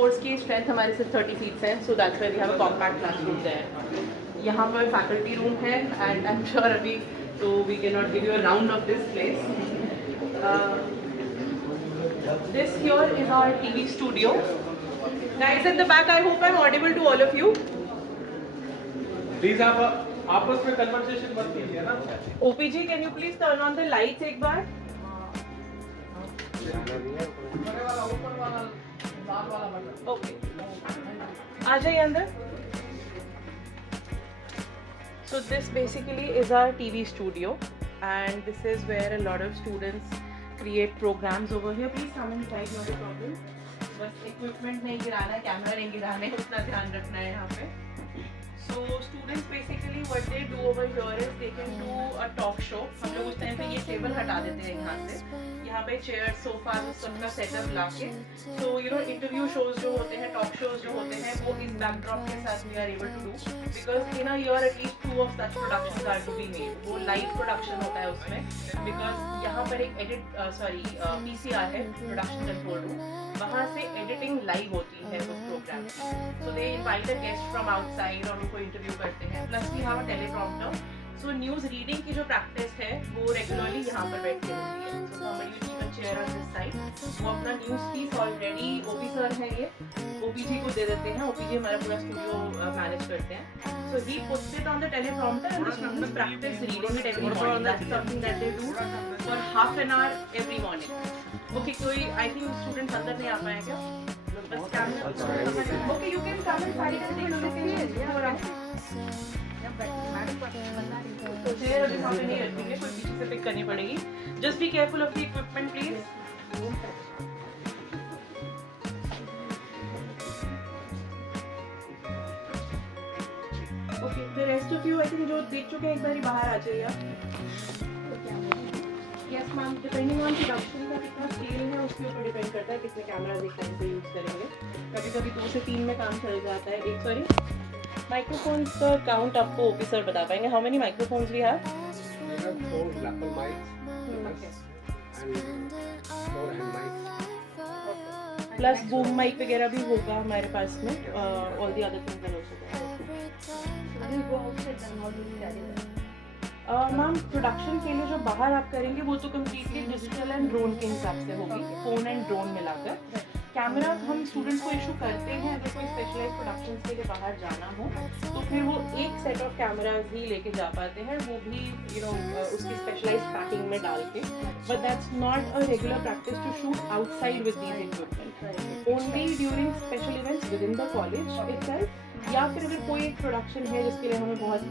Course की strength हमारे सिर्फ 30 सीट्स हैं, so that's why we have a compact classroom there. यहाँ पर फैकल्टी रूम है एंड आई एम श्योर अभी तो we can not give you a round of this place. This here is our TV studio. Guys at the back, I hope I'm audible to all of you. Please आप आपस में conversation मत कीजिए ना। OPG, can you please turn on the lights एक बार? Okay. आ जाइए अंदर. So this basically is our TV studio, and this is where a lot of students create programs over here. Please come inside, not a problem. बस equipment नहीं गिराना है, camera नहीं गिराना है, उतना ध्यान रखना है यहाँ पे. So students basically what they do over here is they can do a talk show. हम लोग उस टाइम पे ये टेबल हटा देते हैं यहाँ से, यहाँ पे चेयर सोफा सबका सेटअप ला के, so you know interview shows जो होते हैं, टॉक शोज जो होते हैं, वो इस बैकड्रॉप के साथ we are able to do because in a year at least 2 of such productions are to be made. वो लाइव प्रोडक्शन होता है उसमें, because यहाँ पर एक PCR है, प्रोडक्शन कंट्रोल रूम, वहाँ से एडिटिंग लाइव होती है उस प्रोग्राम में. So they invite a guest from outside और उनको इंटरव्यू करते हैं. Plus we have a teleprompter, so news reading की जो प्रैक्टिस है वो रेगुलरली यहाँ पर बैठ के होती है. सो somebody will keep a chair on this side. वो अपना news piece already OP sir है, ये OPG को दे देते हैं. OPG हमारा पूरा स्टूडियो मैनेज करते हैं. So he puts it on the teleprompter and the students practice reading it every morning. That's something that they do for half an hour every morning. Okay, कोई I think students अंदर नहीं आ पाए क्या? बस camera. Okay, you can come inside and take a look at it. तो chair अभी सामने नहीं रखेंगे, कोई पीछे से पिक करनी पड़ेगी. Just be careful of the equipment, please. Okay, the rest of you I think जो देख चुके हैं एक बार ही बाहर आ जाइए आप. Yes ma'am, depending on production का कितना स्केल है उसके ऊपर डिपेंड करता है कितने कैमरास एक टाइम पे यूज करेंगे. कभी कभी 2 से 3 में काम चल जाता है. एक सॉरी माइक्रोफोन्स का काउंट आपको ओपी सर बता पाएंगे. How many microphones we have? We have 4 lapel mics and 4 hand mics. Plus boom mic वगैरह भी होगा हमारे पास में. All the other things are also. Ma'am production के लिए जो बाहर आप करेंगे वो तो कम्प्लीटली डिजिटल एंड ड्रोन के हिसाब से होगी, फ़ोन एंड ड्रोन मिलाकर. कैमरा हम स्टूडेंट्स को इशू करते हैं अगर कोई स्पेशलाइज प्रोडक्शन के लिए बाहर जाना हो तो फिर वो एक सेट ऑफ कैमराज ही लेके जा पाते हैं, वो भी उसकी स्पेशलाइज पैकिंग में डाल के. But that's not a regular practice to shoot outside with these equipment, only during special events within the college itself, या फिर अगर कोई एक प्रोडक्शन है जिसके लिए हमें बहुत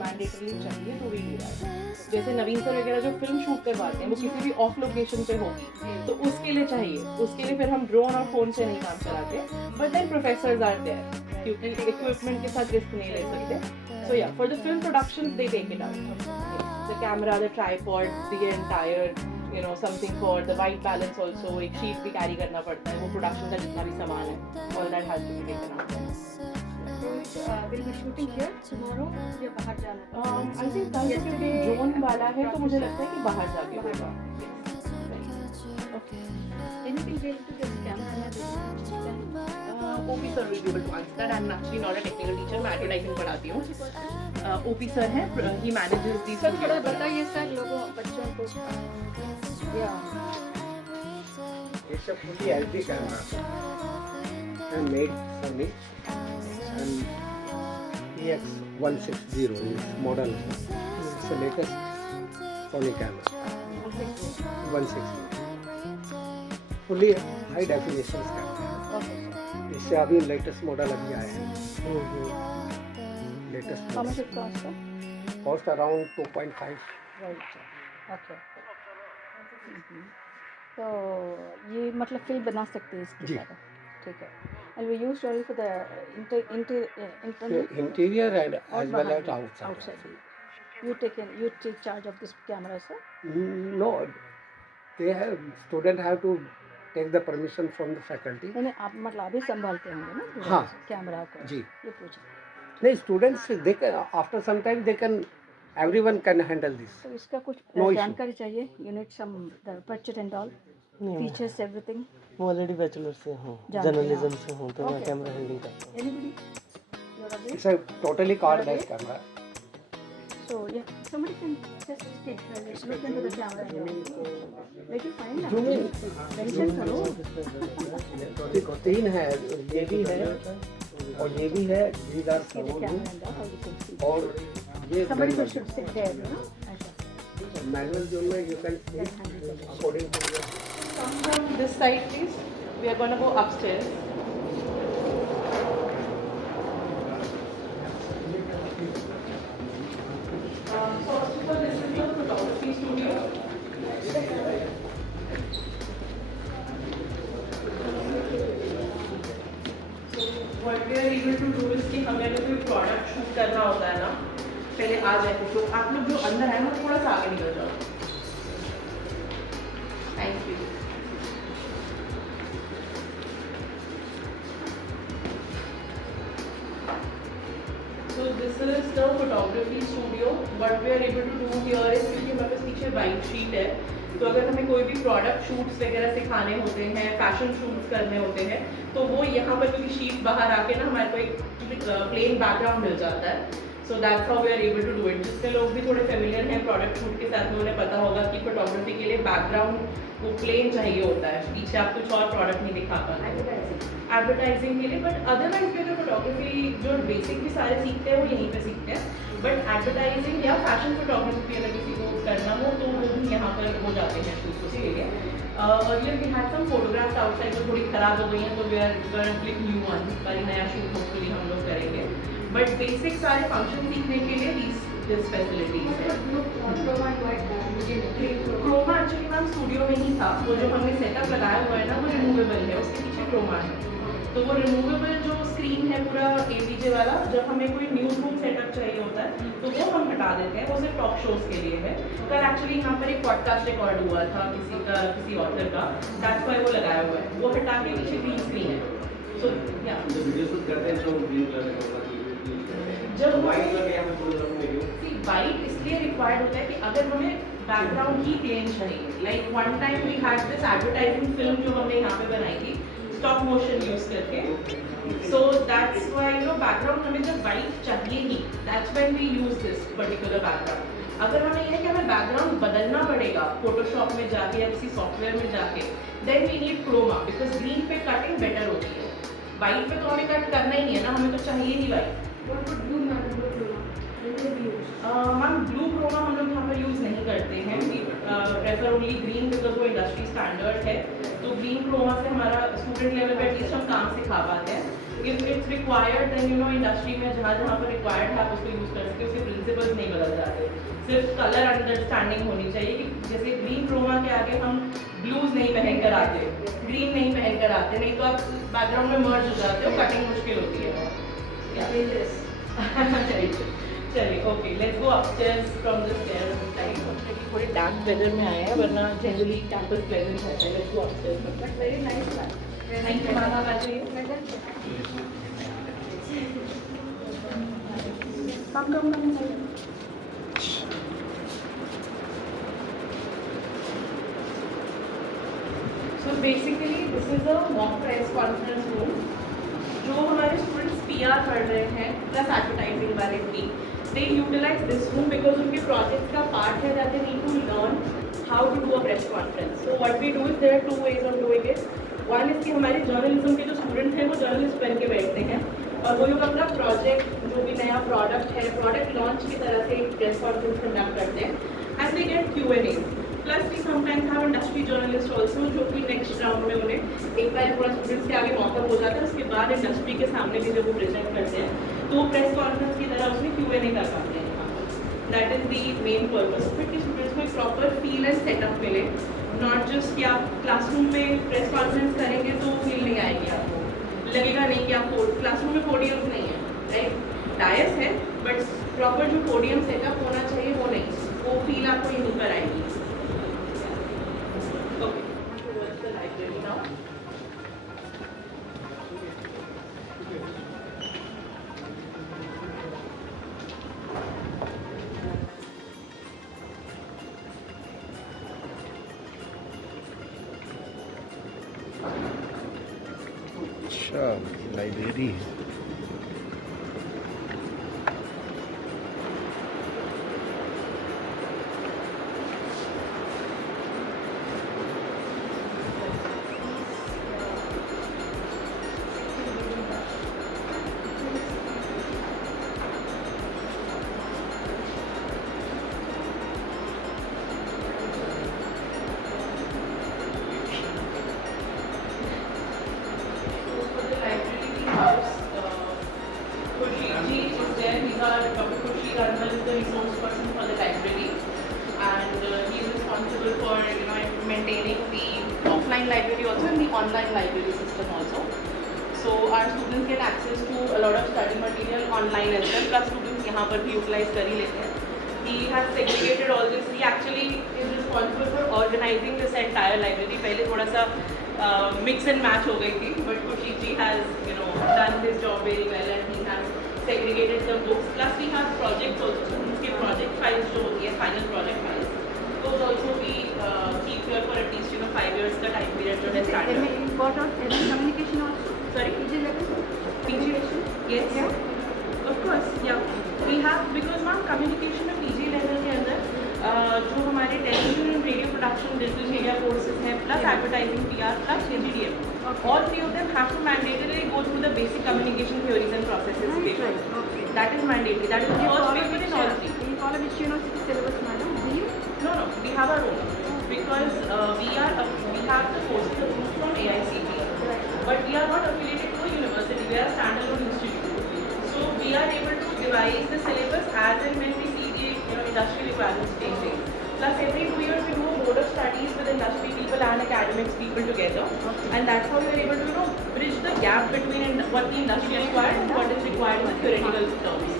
मैंडेटरी चाहिए तो भी डू दैट. जैसे नवीन सर वगैरह जो फिल्म शूट करवाते हैं वो किसी भी ऑफ लोकेशन पे होगी तो उसके लिए चाहिए, उसके लिए फिर हम ड्रोन और फोन से नहीं काम चलाते. But then professors are there क्योंकि इक्विपमेंट के साथ रिस्क नहीं ले सकते. सो या for the film production they take it out, the camera, the tripod, the entire something for the white balance also. एक शीट भी कैरी करना पड़ता है, वो प्रोडक्शन का जितना भी सामान है all that has to be taken out. will be shooting here tomorrow या बाहर जाना है? आई थिंक कल क्योंकि ड्रोन वाला है तो मुझे लगता है कि बाहर जाके होगा. Anything related to this camera? OP sir will be able to answer that. I'm actually not a technical teacher, मैं एडवर्टाइजिंग पढ़ाती हूँ. OP sir है, he manages these. सर थोड़ा बताइए सर लोगों बच्चों को. It's a fully HD camera and made for me. And EX160 is model. It's the latest Sony camera. 160. Fully high definition camera. इससे अभी लेटेस्ट मॉडल अभी आए हैं. Latest. How much it cost? Cost around 2.5. Right. Okay. तो ये मतलब film बना सकते हैं इसके जी. साथ. ठीक है. And we use only for the Interior and as well as outside. outside. You take charge of this camera, sir? No, student have to take the permission from the faculty. नहीं आप मतलब अभी संभालते होंगे ना हाँ. कैमरा को. जी. ये पूछे. नहीं, students they can, after some time they can, everyone can handle this. तो इसका कुछ No issue. जानकारी चाहिए. You need some the budget and all, features, everything. वो ऑलरेडी बैचलर से हूँ, जानते हैं जर्नलिज्म से हूँ, तो मैं Okay. कैमरा हैंडलिंग करता हूँ। Anybody? You're away? It's a totally card-based camera. So yeah, somebody can just take look into the camera. Make it fine. Zoom in. Mention करो. तीन है, ये भी है और ये भी है, these are See the servo camera zoom, and how you can see. और ये Somebody manual should sit there, you know. ऐसा. manual zoom में you can see according to your Come from this side, please. We are going to go upstairs. So first of all, this is the photography studio. So what we are able to do is कि हमें अगर कोई product shoot करना होता है ना, पहले आ जाए तो आप लोग जो अंदर है ना थोड़ा सा आगे निकल जाओ. Thank you. So this is the photography studio. What we are able to do here is क्योंकि हमारे पास पीछे वाइट शीट है, तो अगर हमें कोई भी प्रोडक्ट शूट्स वगैरह सिखाने होते हैं, फैशन शूट्स करने होते हैं, तो वो यहाँ पर क्योंकि शीट बाहर आके ना हमारे को एक प्लेन बैकग्राउंड मिल जाता है. So that's how we are able to do it. जिसमें लोग भी थोड़े फेमिलियर हैं प्रोडक्ट शूट के साथ में, उन्हें पता होगा कि फोटोग्राफी के लिए बैकग्राउंड वो प्लेन चाहिए होता है, पीछे आप कुछ और प्रोडक्ट नहीं दिखा पाते एडवर्टाइजिंग के लिए. बट अदरवाइज भी अगर फोटोग्राफी जो बेसिक भी सारे सीखते हैं वो यहीं पे सीखते हैं. बट एडवर्टाइजिंग या फैशन फोटोग्राफी अगर किसी को करना हो तो वो भी यहाँ पर हो जाते हैं शूट उसके लिए. Earlier we had some photographs outside जो थोड़ी खराब हो गई हैं, तो we are going to click new one. पर नया शूट होपफुली हम लोग करेंगे. बट बेसिक सारे फंक्शन सीखने के लिए दिस फैसिलिटीज है. क्रोमा एक्चुअली मैम स्टूडियो में ही था. वो जो हमने सेटअप लगाया हुआ है ना वो रिमूवेबल है, उसके पीछे क्रोमा है. तो वो रिमूवेबल जो स्क्रीन है पूरा APJ वाला, जब हमें कोई न्यूज़ रूम सेटअप चाहिए होता है तो वो हम हटा देते हैं. वो सिर्फ टॉक शोज के लिए है. कल एक्चुअली यहाँ पर एक पॉडकास्ट रिकॉर्ड हुआ था किसी ऑथर का, दैट्स व्हाई वो लगाया हुआ है. वो हटा के पीछे ग्रीन स्क्रीन है. सो या जब वाइट इसलिए रिक्वायर्ड होता है कि अगर हमें बैकग्राउंड ही प्लेन चाहिए. Like one time we had this advertising film जो हमने यहाँ पे बनाई थी स्टॉप मोशन यूज करके. So that's why you know background हमें जब वाइट चाहिए ही, that's when we use this particular background. अगर हमें यह कि हमें बैकग्राउंड बदलना पड़ेगा फोटोशॉप में जाके या किसी सॉफ्टवेयर में जाके, then we need chroma, because green पे कटिंग बेटर होती है. वाइट पे तो हमें कट करना ही है ना, हमें तो चाहिए ही वाइट. मैम ब्लू क्रोमा हम लोग यहाँ पर यूज़ नहीं करते हैं. We prefer only green because वो इंडस्ट्री स्टैंडर्ड है. तो ग्रीन क्रोमा से हमारा स्टूडेंट लेवल पे एटलीस्ट हम काम सिखा पाते हैं. If it's required then you know industry में जहाँ जहाँ पर रिक्वायर्ड है आप उसको यूज़ कर सकते हो. उसके प्रिंसिपल्स नहीं बदल जाते, सिर्फ कलर अंडरस्टैंडिंग होनी चाहिए कि जैसे ग्रीन क्रोमा के आगे हम ब्लूज नहीं पहन कर आते, ग्रीन नहीं पहन कर आते, नहीं तो आप बैकग्राउंड में मर्ज हो जाते हो, कटिंग मुश्किल होती है. चलिए okay, let's go upstairs from the stairs side. थोड़े डार्क वेदर में आए हैं, वरना जनरली कैंपस प्लेजेंट रहता है. Let's go upstairs. But very nice class. Thank you ma'am. आ जाइए. Come. So basically this is a mock press conference room. जो हमारे स्टूडेंट्स PR पढ़ रहे हैं प्लस एडवर्टाइजिंग वाले भी, they utilize this room because उनके प्रोजेक्ट का पार्ट है that they need to learn how to do a press conference. So what we do is there are two ways of doing it. One is कि हमारे journalism के जो student हैं वो journalist बन के बैठते हैं और वो लोग अपना प्रोजेक्ट जो भी नया प्रोडक्ट है, प्रोडक्ट लॉन्च की तरह से एक प्रेस कॉन्फ्रेंस कंडक्ट करते हैं and they get Q&A. Plus we sometimes have industry journalist also जो कि नेक्स्ट राउंड में उन्हें एक बार पूरा स्टूडेंट्स के आगे मौका हो जाता है, उसके बाद इंडस्ट्री के सामने भी जब वो प्रेजेंट करते हैं तो वो प्रेस कॉन्फ्रेंस की तरह उसमें Q&A कर पाते हैं. That is the main purpose of it कि स्टूडेंट्स को एक प्रॉपर फील एंड सेटअप मिले. नॉट जस्ट कि आप क्लासरूम में प्रेस कॉन्फ्रेंस करेंगे तो फील नहीं आएगी आपको, लगेगा नहीं कि आप क्लासरूम में पोडियम नहीं है, राइट, डायस है, बट प्रॉपर जो पोडियम सेटअप होना चाहिए वो नहीं, वो फील आपको यहीं पर आएगी. Okay, towards the library now. Library है। For the library we house, Khurshid ji is there. He's our Dr. Khurshid Anwar is the resource person for the library, and he is responsible for maintaining the offline library also and the online library system also. So our students get access to a lot of study material online as well. Plus students यहाँ पर भी utilize कर ही लेते हैं. He has segregated all this. He actually is responsible for organizing this entire library. पहले थोड़ा सा mix and match हो गई थी, but Khurshid ji has done his job very well and he has segregated the books. Plus we have projects also. Students के project files जो होती है, final project files, those also we keep here for at least 5 years का time period जो है started. You got out communication also? Sorry? PG level? PG? Yes. Yeah. Of course, yeah. We have, because ma'am communication में PG level के अंदर जो हमारे television and radio production digital media courses हैं plus advertising PR plus AGDM, all three of them have to mandatorily go through the basic communication theories and processes paper. Okay. That is mandatory. That is the first paper in all three. You follow which university syllabus, madam? Do you? No, we have our own because we have the courses approved from AICTE, but we are not affiliated to a university. We are a standalone institute. So we are able to devise the syllabus as and when we see the industry requirements changing. Plus every 2 years we do a board of studies with industry people and academics people together, and that's how we are able to bridge the gap between what the industry requires and what is required in the theoretical terms.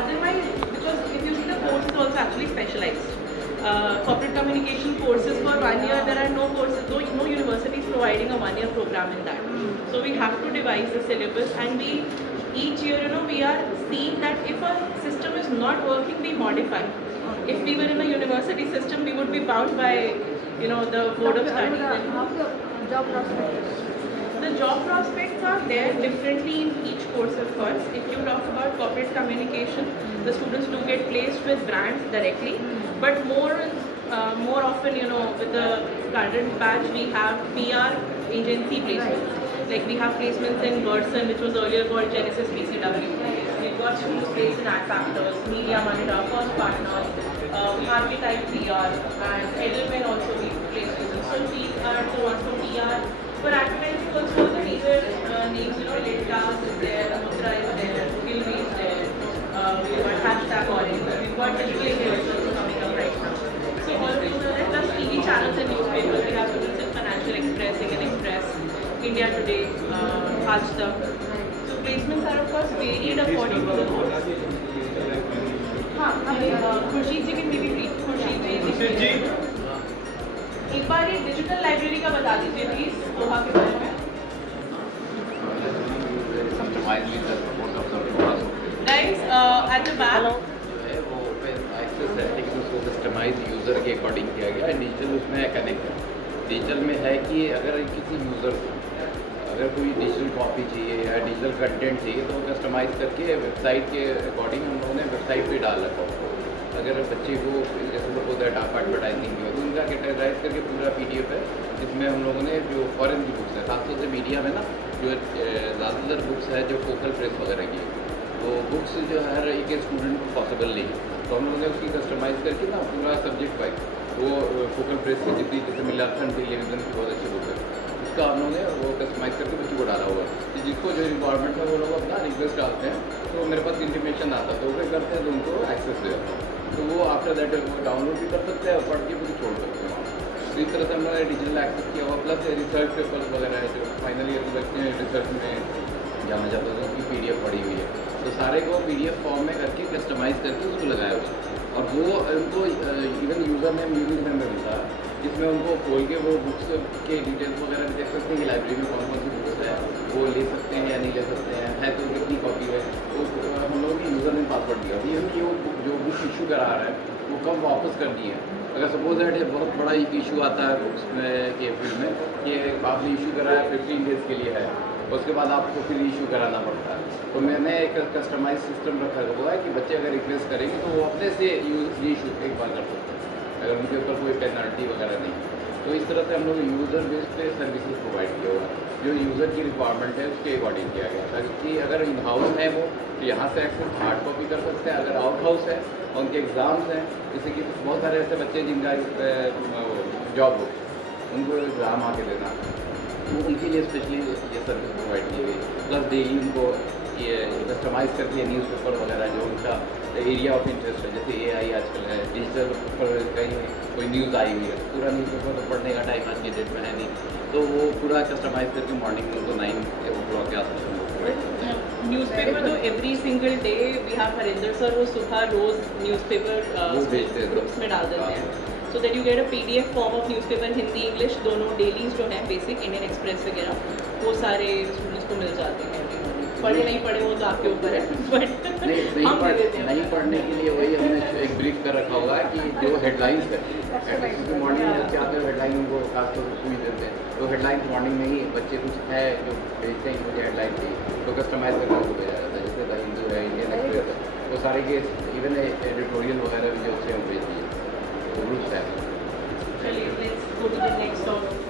Otherwise, because if you see the course is also actually specialized. Corporate communication courses for 1 year, there are no courses, no universities providing a 1 year program in that. So we have to devise the syllabus, and we each year we are seeing that if a system is not working, we modify. If we were in a university system, we would be bound by the board of studies. How the job prospects? The job prospects are there differently in each course, of course. If you talk about corporate communication, the students do get placed with brands directly, but more often, with the current batch, we have PR agency placements. Like we have placements in Gerson, which was earlier called Genesis PCW. We've got students placed in Ad Factors, Media Monitor, First Partners, Harvey Type PR, and Edelman also we placed with them. So these are the ones for PR. For advertising also, the major names, Lidcast is there, Mudra is there, Gilby is there, we've got Hashtag Orange, we've got digital influencers also coming up right now. So all of these are there, plus TV channels and newspapers. We have students in Financial Express, Indian Express, India Today, Aaj Tak. So placements are of course varied according to the course. हाँ, खुर्शीद जी can maybe brief. Khurshid जी एक बार ये digital library का बता दीजिए please दोहा के बारे में. Guys, at the back. वो एक्सेस सेटिंग्स उसको कस्टमाइज यूज़र के अकॉर्डिंग किया गया है. डिजिटल उसमें है कनेक्ट. डिजिटल में है कि अगर किसी यूज़र को अगर कोई डिजिटल कॉपी चाहिए या डिजिटल कंटेंट चाहिए तो वो कस्टमाइज़ करके वेबसाइट के अकॉर्डिंग हम लोगों ने वेबसाइट पे डाल रखा हो. अगर बच्चे को जैसे सपोज दैट आप एडवर्टाइजिंग की हो तो उनका कैटेगराइज करके पूरा PDF है जिसमें हम लोगों ने जो फॉरेन की बुक्स है खासतौर से मीडिया में ना जो ज़्यादातर बुक्स है जो फोकल प्रेस वगैरह की तो बुक्स जो हर एक स्टूडेंट को पॉसिबल नहीं है तो हम लोगों ने उसकी कस्टमाइज़ करके ना पूरा सब्जेक्ट वाइज वो फोकल प्रेस की जितनी जैसे मिलाखंड टेलीविज़न की बहुत अच्छी बुक है उसका हम लोगों ने वो कस्टमाइज़ करके बच्चों को डाला हुआ है. जिसको जो रिक्वायरमेंट है वो लोग अपना रिक्वेस्ट डालते हैं तो मेरे पास इंटीमेशन आता है तो वो करते हैं तो उनको एक्सेस दे जाता है तो वो आफ्टर दैट वो डाउनलोड भी कर सकते हैं और पढ़ के भी छोड़ सकते हैं. तो इस तरह से हमने डिजिटल एक्सेस किया हुआ प्लस रिसर्च पेपर्स वगैरह है जो फाइनल ईयर के बच्चे रिसर्च में जाना चाहते हैं उसकी PDF पड़ी हुई है तो सारे को PDF फॉर्म में करके कस्टमाइज़ करके उसको लगाया हुआ है और वो उनको even user name unique name में मिलता है जिसमें उनको खोल के वो बुक्स के डिटेल्स वगैरह भी देख सकते हैं कि लाइब्रेरी में कौन कौन सी बुक्स है वो ले सकते हैं या नहीं ले सकते हैं है तो कितनी कॉपी है तो हम लोगों की यूज़र नेम पासवर्ड दिया इवन कि वो जो बुक इशू करा रहा है वो कब वापस करनी है. अगर सपोज दैट ये बहुत बड़ा एक इशू आता है बुक्स में के फील्ड में कि आपने इशू कराया 15 डेज़ के लिए है उसके बाद आपको फिर इशू कराना पड़ता है। तो मैंने एक कस्टमाइज सिस्टम रखा हुआ है कि बच्चे अगर रिक्वेस्ट करेंगे तो वो अपने से इशू एक बार कर सकते हैं, अगर उनके ऊपर कोई पेनल्टी वगैरह नहीं। तो इस तरह से हम लोग यूज़र बेस पे सर्विसेज प्रोवाइड किया हुआ है, जो यूज़र की रिक्वायरमेंट है उसके अकॉर्डिंग किया गया था कि अगर इन हाउस है वो तो यहाँ से एक्सेस हार्ड कॉपी कर सकते हैं, अगर आउट हाउस है उनके एग्ज़ाम्स हैं, जैसे कि बहुत सारे ऐसे बच्चे जिनका जॉब हो उनको एग्ज़ाम आके देना, तो उनके लिए स्पेशली ये सर्विस प्रोवाइड की गई। प्लस डेली उनको ये कस्टमाइज़ करके न्यूज़पेपर वगैरह जो उनका एरिया ऑफ इंटरेस्ट है, जैसे AI आजकल है, डिजिटल पर कहीं कोई न्यूज़ आई हुई है तो पूरा न्यूज़पेपर तो पढ़ने का टाइम आज की डेट में है नहीं, तो वो पूरा कस्टमाइज़ करके मॉर्निंग में उनको 9 के आसपास न्यूज़पेपर तो every single day we have Harinder sir, वो सुबह रोज न्यूज़पेपर ग्रुप्स में डाल देते हैं, so that you get a PDF form of newspaper, Hindi English दोनों डेलीज जो हैं बेसिक इंडियन एक्सप्रेस वगैरह वो सारे स्टूडेंट्स को मिल जाते हैं। पढ़े नहीं पढ़े वो तो आपके ऊपर है, बट नहीं पढ़ने के लिए वही हमने एक ब्रीफ कर रखा हुआ है कि जो हेडलाइंस है, क्योंकि मॉर्निंग में बच्चे आते हैं हेडलाइन उनको खासतौर पर सुई देते हैं, तो हेडलाइन मॉर्निंग में ही बच्चे कुछ है जो भेजते हैं कि मुझे हेडलाइन चाहिए तो कस्टमाइज करके उनको भेजा जाता है, जैसे द हिंदू है, इंडियन एक्सप्रेस है, वो सारे के इवन एडिटोरियल वगैरह भी जो उससे हम भेज दिए तो ग्रुप्स है। चलिए let's go to the next topic.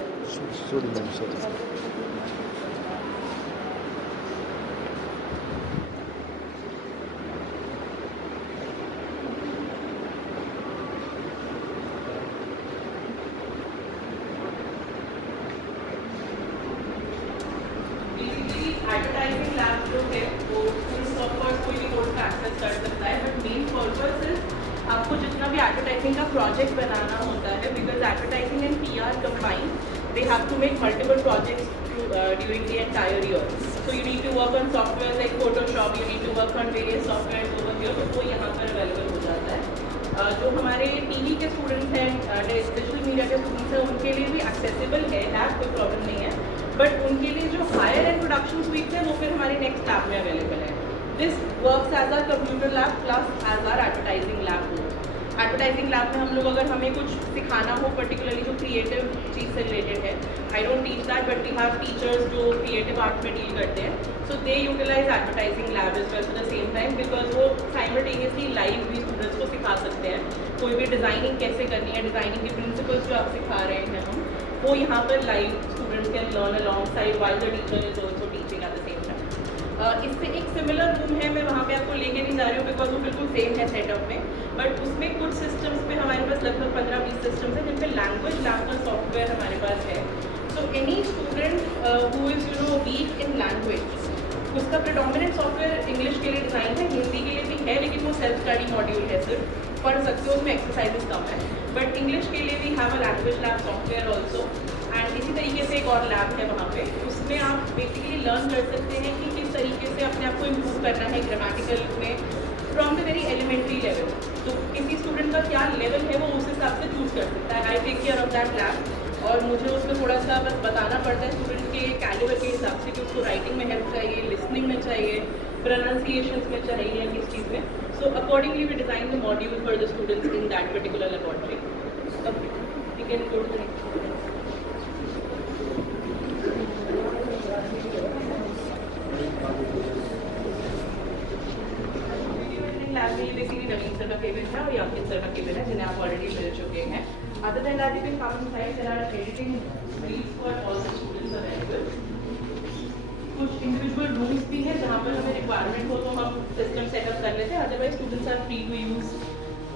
Advertising lab जो है वो ऑफकोर्स कोई भी कोर्स का एक्सेस कर सकता है, बट मेन पर्पस इज आपको जितना भी एडवर्टाइजिंग का प्रोजेक्ट बनाना होता है, because advertising and PR combine, they have to make multiple projects during the entire year, so you need to work on software like Photoshop, you need to work on various software over here, तो वो यहाँ पर available हो जाता है। जो हमारे TV के स्टूडेंट्स हैं, डिजिटल मीडिया के स्टूडेंट्स हैं, उनके लिए भी एक्सेसिबल है, कोई प्रॉब्लम नहीं है, बट उनके लिए जो हायर एंड प्रोडक्शन सुइट्स है वो फिर हमारे नेक्स्ट लैब में अवेलेबल है। This works as our computer lab plus as our advertising lab. Advertising lab में हम लोग अगर हमें कुछ सिखाना हो पर्टिकुलरली जो क्रिएटिव चीज़ से रिलेटेड है, I don't teach that but we have teachers जो क्रिएटिव आर्ट में डील करते हैं, so they utilise advertising lab as well at the same time, because वो साइमल्टेनियसली लाइव भी स्टूडेंट्स को सिखा सकते हैं। कोई भी डिज़ाइनिंग कैसे करनी है, डिज़ाइनिंग के प्रिंसिपल्स जो आप सिखा रहे हैं हम, वो यहाँ पर live students can learn alongside while the teacher is also teaching eight the same time. इससे एक सिमिलर रूम है, मैं वहाँ पे आपको लेके नहीं जा रही हूँ बिकॉज वो बिल्कुल सेम है सेटअप में, बट उसमें कुछ सिस्टम्स पे हमारे पास लगभग 15-20 सिस्टम्स हैं जिन पे लैंग्वेज लैब का सॉफ्टवेयर हमारे पास है। So any student who is week in language, उसका प्रेडोमिनेंट सॉफ्टवेयर इंग्लिश के लिए डिज़ाइन है, हिंदी के लिए भी है, लेकिन वो सेल्फ स्टडी मॉड्यूल है, सिर्फ पढ़ सकते हो, उसमें एक्सरसाइजेस कम है, बट इंग्लिश के लिए भी have a language lab software also. And इसी तरीके से एक और लैब है वहाँ पे, उसमें आप बेसिकली लर्न कर सकते हैं कि किस तरीके से अपने आप को इम्प्रूव करना है ग्रामेटिकल में from the very elementary level. तो किसी स्टूडेंट का क्या लेवल है वो उस हिसाब से चूज़ कर सकता है। I take care of that lab, और मुझे उसमें थोड़ा सा बस बताना पड़ता है स्टूडेंट के कैलिबर के हिसाब से कि उसको राइटिंग में हेल्प चाहिए, लिसनिंग में चाहिए, प्रोनाउंसिएशंस में चाहिए या किस चीज़ में। So accordingly we design the module for the students in that particular laboratory. We can go to lab में बेसिकली नवीन सर का केबिन है और याकिन सर का केबिन है जिन्हें आप ऑलरेडी मिल चुके हैं। Other than that you can come inside, there are editing briefs for all the students available. कुछ इंडिविजुअल रूम्स भी हैं जहाँ पर हमें रिक्वायरमेंट हो तो हम सिस्टम सेटअप कर लेते हैं, otherwise students are free to use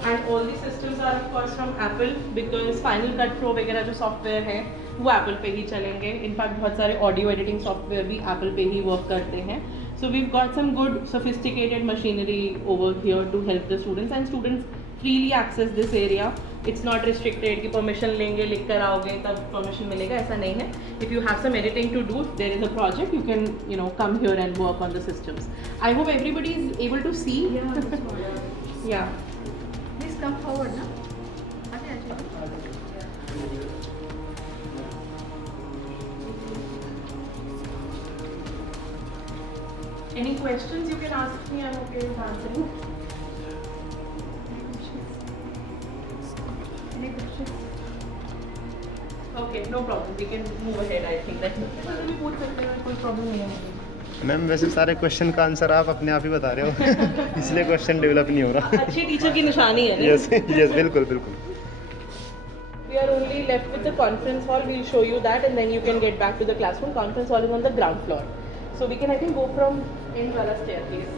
and all the systems are of course from Apple, because final cut pro वगैरह जो सॉफ्टवेयर है वो एप्पल पे ही चलेंगे। इनफैक्ट बहुत सारे ऑडियो एडिटिंग सॉफ्टवेयर भी एप्पल पे ही वर्क करते हैं। So we've got some good sophisticated machinery over here to help the students, and students freely access this area. It's not restricted कि permission लेंगे लिख कर आओगे तब permission मिलेगा, ऐसा नहीं है। If you have some editing to do, there is a project, you can come here and work on the systems. I hope everybody is able to see. Yeah. Please come forward now. Any questions you can ask me, I'm okay with answering. Any questions? Okay. Okay, no problem. We can move ahead. I think that भी पूछ सकते हैं, कोई problem नहीं है. Ma'am वैसे सारे question का आंसर आप अपने आप ही बता रहे हो इसलिए क्वेश्चन डेवलप नहीं हो रहा। अच्छी टीचर की निशानी है ना. यस यस बिल्कुल बिल्कुल। We are only left with the conference hall. We'll show you that, and then you can get back to the classroom. Conference hall is on the ground floor, so we can, I think, go from end wala staircase.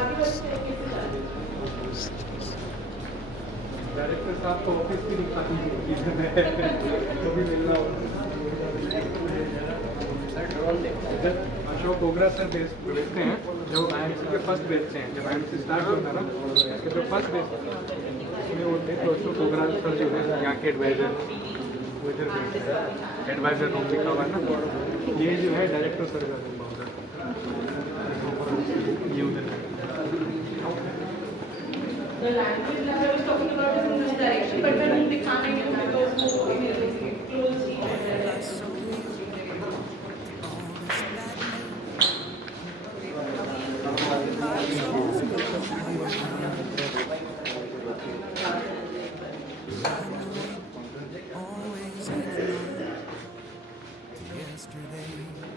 आगे वाले staircase से जाएंगे. Director साहब को office भी दिखा दीजिए कभी मिलना हो। अशोक ओगरा सर भेजते हैं जो IMC के फर्स्ट भेजते हैं, जब IMC स्टार्ट होता है ना उसके जो फर्स्ट भेजते हैं उसमें होते हैं, तो अशोक ओगरा सर जो है यहाँ के एडवाइजर रूम लिखा हुआ है ना, ये जो है डायरेक्टर सर का रूम होगा ये उधर है। The language that I was talking about is in this direction, but when we दिखाने के लिए तो उसको close ही है.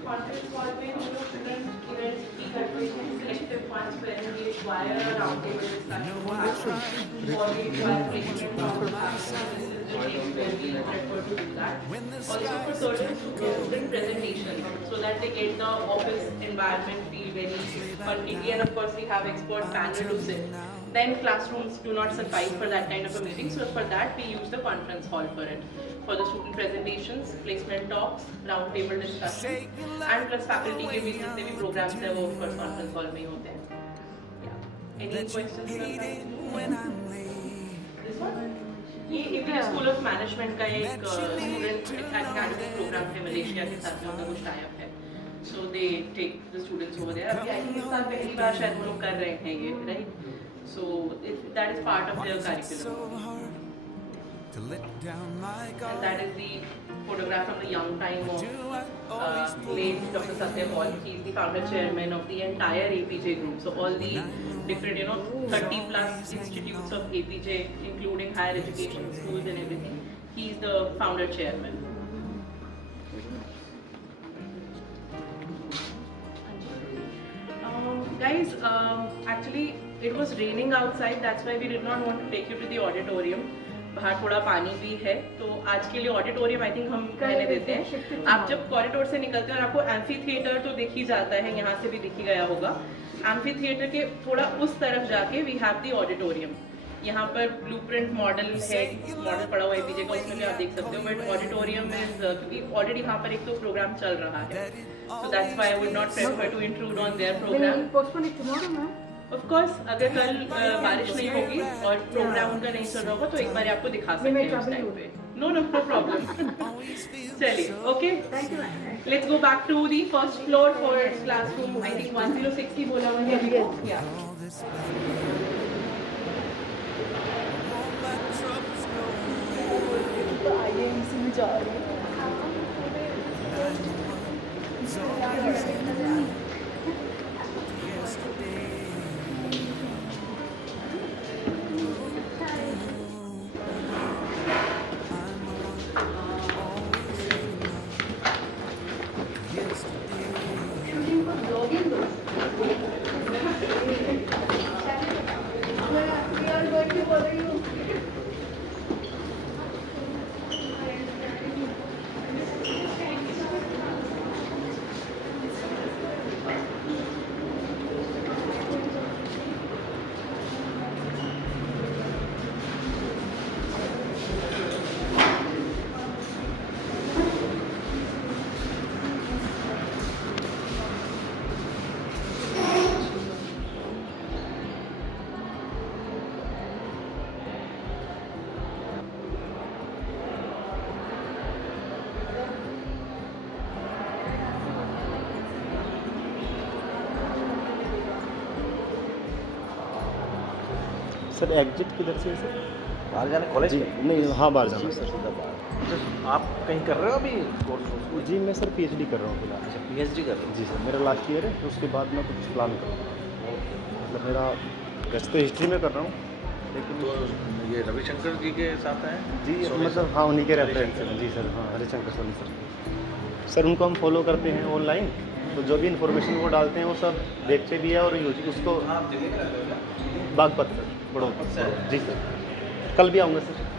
Conference hall में हम लोग student events की करते हैं, selective ones where we require a roundtable discussion or we require placement of classes, this is the case where we prefer to do that. Also for certain student presentations so that they get the office environment feel very completely, and of course we have expert panel to sit. Then classrooms do not suffice for that kind of a meeting, so for that we use the conference hall for it. For the student presentations, placement talks, round table discussion, and plus faculty के भी जितने भी programs हैं वो of course conference hall में ही होते हैं. Yeah. Any questions? This one? ये इंडियन स्कूल ऑफ मैनेजमेंट का एक स्टूडेंट एकेडमिक प्रोग्राम है, मलेशिया के साथ में उनका कुछ टाई अप है. So they take the students over there. अभी I think इस साल पहली बार शायद वो लोग कर रहे हैं ये, right? So that is part of their curriculum. And that is the photograph from the young time of late Dr. Satya Paul. He is the founder chairman of the entire APJ group. So all the different, 30 plus institutes of APJ, including higher education, schools and everything. He is the founder chairman. Guys, actually it was raining outside. That's why we did not want to take you to the auditorium. बाहर थोड़ा पानी भी है, तो आज के लिए auditorium I think हम रहने देते हैं. आप जब कॉरिडोर से निकलते हैं और आपको एम्फी थिएटर तो दिख ही जाता है, यहाँ से भी दिख ही गया होगा. एम्फी थिएटर के थोड़ा उस तरफ जाके वी हैव द ऑडिटोरियम. यहाँ पर ब्लूप्रिंट मॉडल है, मॉडल पड़ा हुआ है एपीजे का, उसमें भी आप देख सकते हो. बट ऑडिटोरियम में क्योंकि ऑलरेडी यहाँ पर एक तो प्रोग्राम चल रहा है, so that's why I would not prefer to intrude on their program. Of course अगर कल बारिश नहीं होगी और प्रोग्राम उनका नहीं चल रहा होगा तो एक बार आपको दिखा सकते हैं उस टाइम पे. No problem. चलिए, okay, let's go back to the first floor for classroom. I think 106 ही बोला हुआ है. या IIMC में जा रही हूँ. सर एग्जिट किधर से है सर? बाहर जाना कॉलेज जी में? नहीं, हाँ बाहर जाना जी सर. सीधा बाहर. तो आप कहीं कर रहे हो अभी कोर्स? जी मैं सर PhD कर रहा हूँ फिलहाल. अच्छा, PhD कर रहे हो? जी सर मेरा लास्ट ईयर है, तो उसके बाद मैं कुछ प्लान करूँगा. मतलब मेरा वैसे तो हिस्ट्री में कर रहा हूँ, लेकिन तो ये रविशंकर जी के साथ हैं जी मतलब हाँ उन्हीं के रेफरेंस हैं जी सर, हाँ हरिशंकर सोनी सर उनको हम फॉलो करते हैं ऑनलाइन, तो जो भी इन्फॉर्मेशन वो डालते हैं वो सब देखते भी है और यूज उसको बागपत सर बड़ौदा जी सर, कल भी आऊँगा सर।